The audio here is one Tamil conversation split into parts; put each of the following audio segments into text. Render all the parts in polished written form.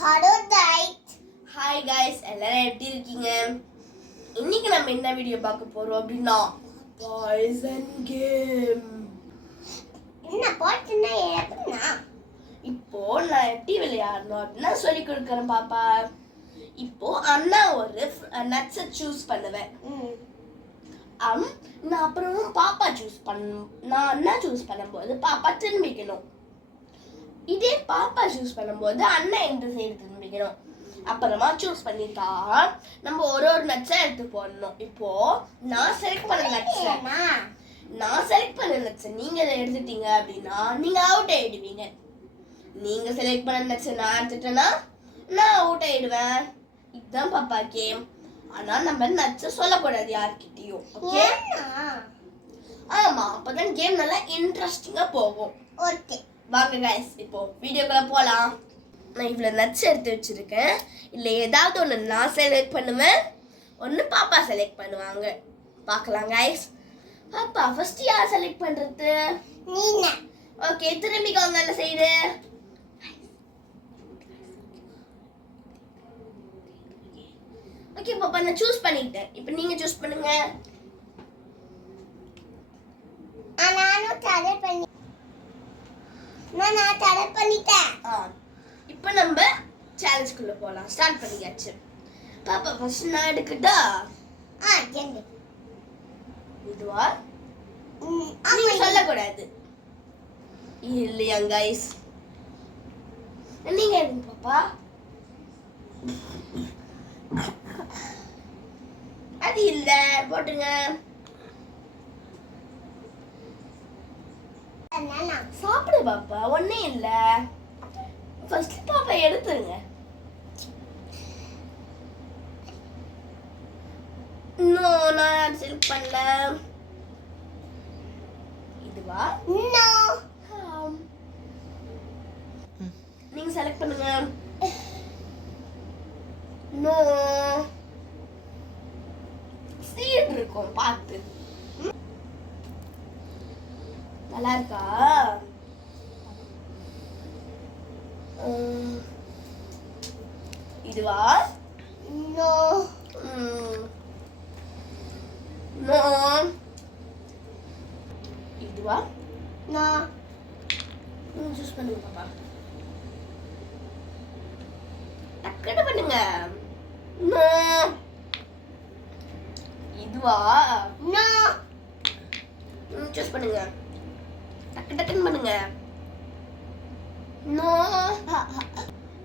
Hello guys. ஹாய் கைஸ், எல்லாரும் எப்படி இருக்கீங்க? இன்னைக்கு நம்ம என்ன வீடியோ பார்க்க போறோம் அப்படின்னா பாய்சன் கேம். என்ன பாய்சன்னா எப்படின்னா இப்போ நான் எப்படி விளையாடணும் அப்படின்னா சொல்லி கொடுக்குறேன் பாப்பா. இப்போ அண்ணா ஒரு நட்ஸை சூஸ் பண்ணுவேன். நான் அப்புறம் பாப்பா சூஸ் பண்ணணும். நான் அண்ணா சூஸ் பண்ணும்போது பாப்பா திரும்பிக்கணும். இதே பாப்பா சூஸ் பண்ணும்போது அண்ணன் இந்த சைடு திரும்பிக்கணும். அப்புறமா சூஸ் பண்ணிட்டா நம்ம ஒரு நட்ஸை எடுத்து போடணும். இப்போ நான் செலக்ட் பண்ண நட்ஸை நீங்க எடுத்துட்டீங்க அப்படின்னா நீங்க அவுட் ஆயிடுவீங்க. நீங்க செலக்ட் பண்ண நட்ஸை நான் எடுத்துட்டேன்னா நான் அவுட் ஆயிடுவேன். இதுதான் பாப்பா கேம். ஆனா நம்ம நட்ஸை சொல்லக்கூடாது யார்கிட்டயும். ஓகே? ஆமா, அப்பதான் கேம் நல்லா இன்ட்ரெஸ்டிங்கா போகும். ஓகே, வாங்க கைஸ், இப்போ வீடியோக்குள்ள போலாம். நான் இவ்வளவு நட்ஸ் எடுத்து வச்சிருக்கேன். இல்ல ஏதாவது ஒன்று நான் செலக்ட் பண்ணுவேன், ஒன்று பாப்பா செலக்ட் பண்ணுவாங்க. பார்க்கலாம் கைஸ். பாப்பா ஃபர்ஸ்ட் யார் செலக்ட் பண்றது? நீங்க. ஓகே, திரும்பிக்கோங்க அந்த சைடு. ஓகே பாப்பா, நான் சூஸ் பண்ணிட்டேன். இப்போ நீங்க சூஸ் பண்ணுங்க. நானும் செலக்ட் பண்ணி நான் செலக்ட் பண்ணிட்டேன். இப்போ நம்ம சேலஞ்சுக்குள்ள போலாம். ஸ்டார்ட் பண்ணியாச்சு. பாப்பா ஃபர்ஸ்ட் நான் எடுக்கட்டா? ஜெண்டு. இதுவா? நீங்க சொல்லக்கூடாது. இல்லையா கைஸ்? நீங்க எடுங்க பாப்பா. அது இல்ல, போட்டுங்க. சாப்பிடு பாப்பா, ஒண்ணே இல்ல. ஃபர்ஸ்ட் பாப்பா எடுத்துருங்க. நோ, நான் செலக்ட் பண்ணல. இதுவா? நோ. நீங்க செலக்ட் பண்ணுங்க. நோ. சீட் இருக்கும், பார்த்து. நல்லா இருக்கா? இதுவா? நோ. நோ. இதுவா? நோ. சூஸ் பண்ணுங்க பாப்பா. டக்குனு பண்ணுங்க. நோ. இதுவா? நோ. சூஸ் பண்ணுங்க. டக்குன்னு பண்ணுங்க. நோ.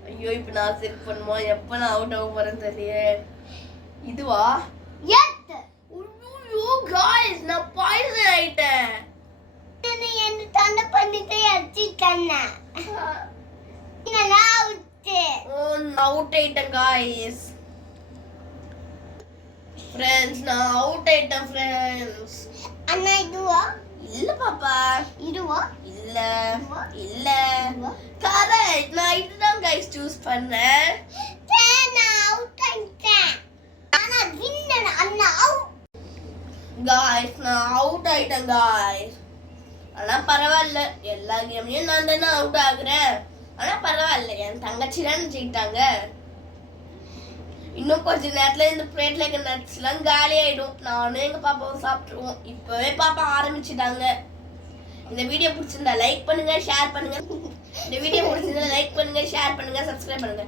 ஐயோ, இப்போ நான் செலக்ட் பண்ணுமா? எப்போ நான் அவுட் ஆக போறேன்னு தெரியல. இதுவா? எஸ். ஐயோ गाइस, நான் பாய்சன் ஆயிட்டேன். என்ன தண்ட பண்ணிட்டு அடிச்சிட்டேன். நான் அவுட். நான் அவுட் ஆயிட்டேன் गाइस. ஃப்ரெண்ட்ஸ், நான் அவுட் ஆயிட்டேன் ஃப்ரெண்ட்ஸ். அண்ணா இதுவா? இல்ல பாப்பா. இதுவா? இல்ல இல்ல. கரெக்ட், நான் இதுதான் गाइस சூஸ் பண்ணேன். நான் அவுட் ஆயிட்டேன். ஆனா வின்னர் அண்ணா அவுட். गाइस, நான் அவுட் ஆயிட்டேன் गाइस. ஆனா பரவாயில்ல, எல்லா கேம்லயும் நான் தானே அவுட் ஆகுறேன். ஆனா பரவாயில்ல, என் தங்கச்சி தான் ஜெயிட்டாங்க. இன்னும் கொஞ்ச நேரத்துல இந்த பிளேட்ல இருக்க நட்ஸ் எல்லாம் காலி ஆயிடும். நானும் எங்க பாப்பாவும் சாப்பிட்டுருவோம். இப்பவே பாப்பா ஆரம்பிச்சுட்டாங்க. இந்த வீடியோ பிடிச்சிருந்தா லைக் பண்ணுங்க, ஷேர் பண்ணுங்க. இந்த வீடியோ பிடிச்சிருந்தா லைக் பண்ணுங்க, ஷேர் பண்ணுங்க, சப்ஸ்கிரைப் பண்ணுங்க.